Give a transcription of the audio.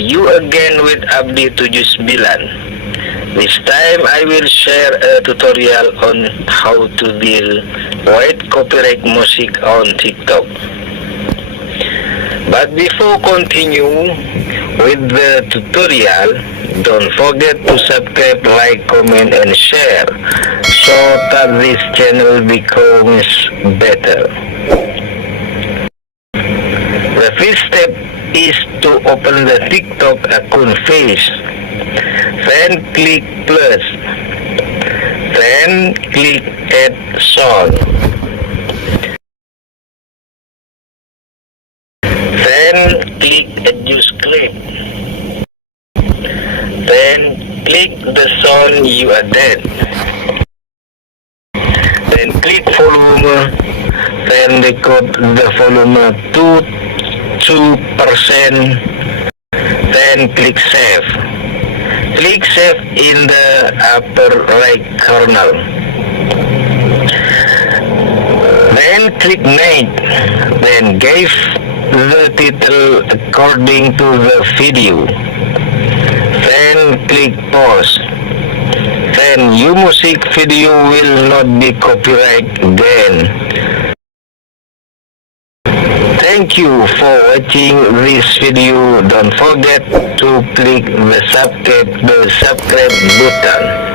you again with Abdi 79. This time I will share a tutorial on how to deal with copyright music on TikTok. But before continue with the tutorial, don't forget to subscribe, like, comment, and share so that this channel becomes better. The first step is to open the TikTok account first. Then click plus. Then click add song. Then click adjust clip. Then click the song you added. Then click volume. Then record the volume to 2%. Then click save. Click save in the upper right corner. Then click next. Then give the title according to the video. Then click pause. Then your music video will not be copyrighted again. Thank you for watching this video. Don't forget to click the subscribe button.